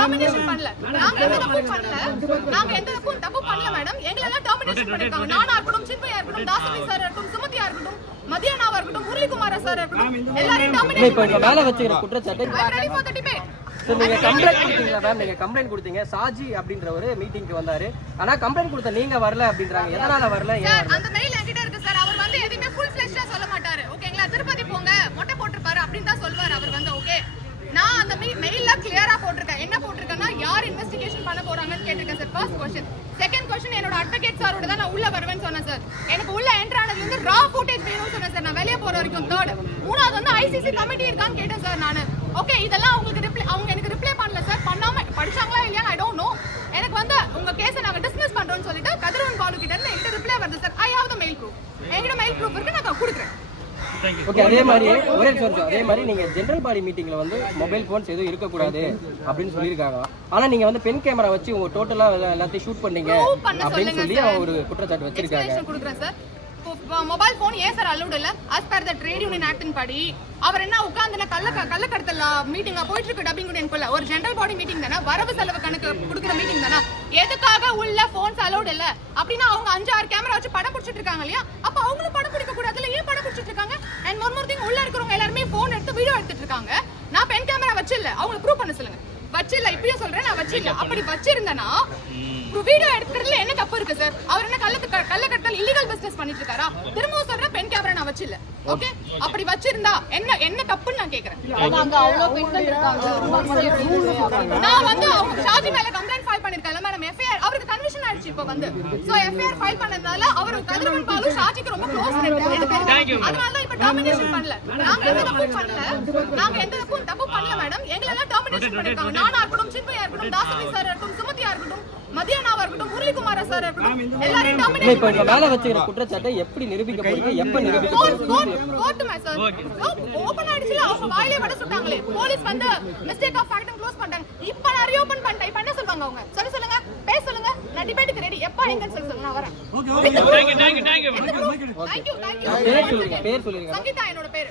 Domination பண்ணல. நாங்க எந்த தப்பு பண்ணல மேடம். எங்களெல்லாம் டாமினேஷன் பண்ணிருக்காங்க. நானா இருக்கட்டும், சின்மையா இருக்கட்டும், தாசவி சார் இருக்கட்டும், சுமதியா இருக்கட்டும், மதியானாவா இருக்கட்டும், முரளிகுமார சார் இருக்கட்டும், எல்லாரும் டாமினேஷன் இப்ப மேல வச்சிருக்கிற குற்றச்சாட்டு நீங்க கம்ப்ளைண்ட் கொடுத்தீங்களா மேம்? நீங்க கம்ப்ளைண்ட் கொடுத்தீங்க. சாஜி அப்படின்றவரு மீட்டிங்க்கு வந்தாரு. ஆனா கம்ப்ளைண்ட் கொடுத்த நீங்க வரல அப்படின்றாங்க. எதனால வரல? சார் அந்த மெயில் என்கிட்ட இருக்கு சார். அவர் வந்து எதுமே ஃபுல் ஃப்ளெஷ்டா சொல்ல மாட்டாரு. ஓகேங்களா? திருப்பதி போங்க, மொட்டை போட்டுருப்பாரு அப்படின்னு தான் சொல்வார் அவர் வந்து. ஓகே, நான் அந்த மெயில்ல கிளியரா போட்டிருக்கேன். என்ன போட்டிருக்கேன்னா, யார் இன்வெஸ்டிகேஷன் பண்ண போறாங்கன்னு கேட்டிருக்கேன் sir. First question. Second question, என்னோட அட்வொகேட் சாரோட தான் நான் உள்ள வருவேன்னு சொன்னேன் சார். எனக்கு உள்ள என்டர் ஆனதுல இருந்து ரா ஃபுட்டேஜ் வேணும்னு சொன்னேன் சார். நான் வெளிய போற வரைக்கும். தேர்ட், மூணாவது வந்து ஐசிசி கமிட்டி இருக்கான்னு கேட்டேன் சார் நானு. ஓகே, இதெல்லாம் அவங்க எனக்கு ரிப்ளை பண்ணல சார். பண்ணாம படிச்சாங்களா இல்லையா ஐ டோன்ட் நோ. எனக்கு வந்து உங்க கேஸை நாங்க டிஸ்மிஸ் பண்றோம்னு சொல்லிட்டு கதிரவன் பாலு கிட்ட இருந்து என்கிட்ட ரிப்ளை வருது sir. I have the mail proof. என்கிட்ட மெயில் ப்ரூஃப் இருக்கு, நான் கொடுக்குறேன். ஓகே, அதே மாதிரி ஒரே நிமிஷம். அதே மாதிரி நீங்க ஜெனரல் பாடி மீட்டிங்ல வந்து மொபைல் போன்ஸ் எதுவும் இருக்கக்கூடாது அப்படின்னு சொல்லியிருக்காங்க. ஆனா நீங்க வந்து பென் கேமரா வச்சு உங்க டோட்டலா எல்லாத்தையும் ஷூட் பண்ணீங்க அப்படின்னு சொல்லி ஒரு குற்றச்சாட்டு வச்சிருக்காங்க. கொடுக்குறேன் சார். மொபைல் போன் ஏன் சார் அலௌட் இல்ல? as per the trade union act படி அவர் என்ன உட்கார்ந்து கள்ளக்கடத்தல் மீட்டிங்கா போயிட்டு இருக்கு டப்பிங் யூனியன்குள்ள. ஒரு ஜெனரல் பாடி மீட்டிங் தானே, வரவு செலவு கணக்கு கொடுக்குற மீட்டிங் தானே. எதுக்காக உள்ள போன்ஸ் அலௌட் இல்ல அப்படின்னா அவங்க 5-6 கேமரா வச்சு படம் பிடிச்சிட்டு இருக்காங்க இல்லையா? அப்ப அவங்களும் படம் பிடிக்க கூடாதுல? ஏன் படம் பிடிச்சிட்டு இருக்காங்க? அண்ட் ஒன் மோர் திங், உள்ள இருக்கிறவங்க எல்லாருமே போன் எடுத்து வீடியோ எடுத்துட்டு இருக்காங்க. நான் பென் கேமரா வச்சில்ல, அவங்களுக்கு ப்ரூவ் பண்ண சொல்லுங்க. வச்சில்ல, இப்பயும் சொல்றேன், நான் வச்சில்ல. அப்படி வச்சிருந்தேன்னா வீடியோ எடுக்கிறதுல என்ன தப்பு இருக்கு சார்? அவர் என்ன கள்ளக்கடத்தல் இல்லீகல் பிசினஸ் பண்ணிட்டு இருக்காரா? திரும்பவும் சொல்றேன், பென் கேமரா நான் வச்சில்ல. ஓகே, அப்படி வச்சிருந்தா என்ன தப்புன்னு நான் கேக்குறேன். நான் வந்து அவங்க ஷாஜி மேல கம்ப்ளைண்ட் ஃபைல் பண்ணிருக்கேன் மேடம். எஃப்ஐஆர் அவருக்கு கன்விஷன் ஆயிடுச்சு இப்ப வந்து. சோ எஃப்ஐஆர் ஃபைல் பண்ணதுனால அவர் கதிரவன் பாலு ஷாஜிக்கு ரொம்ப க்ளோஸ் ஃப்ரெண்ட். அதனால இப்ப டாமினேஷன் பண்ணல. நாங்க எந்த தப்பு பண்ணல மேடம். எங்களெல்லாம் டாமினேஷன் பண்ணிருக்காங்க. நானா இருக்கட்டும், சின்மையா இருக்கட்டும், தாசவி சார் இருக்கட்டும், சுமதியா இருக்கட்டும், மதியானாவா இருக்கட்டும், முரளிகுமார சார் இருக்கட்டும், எல்லாரும் டாமினேஷன். இப்ப இங்க மேல வச்சிருக்கிற குற்றச்சாட்டை எப்படி நிரூபிக்க போறீங்க? எப்ப நிரூபிக்க போறீங்க? கோர்ட் சார் ஓபன் ஆயிடுச்சுல, அவங்க வாயிலே வட சுட்டாங்களே. போலீஸ் வந்து மிஸ்டேக் ஆஃப் ஃபேக்ட் க்ளோஸ் பண்ணிட்டாங்க. இப்போ நான் ரீஓபன் பண்ணிட்டேன். இப்போ என்ன சொல்வாங்க அவங்க? சொல்லுங்க, பேச சொல்லுங்க. நான் டிபேட்டுக்கு ரெடி. எப்ப எங்கன்னு சொல்லுங்க, நான் வரேன். Okay, thank you. Thank you. பேர் சொல்லுங்க. சங்கீதா என்னோட பேரு.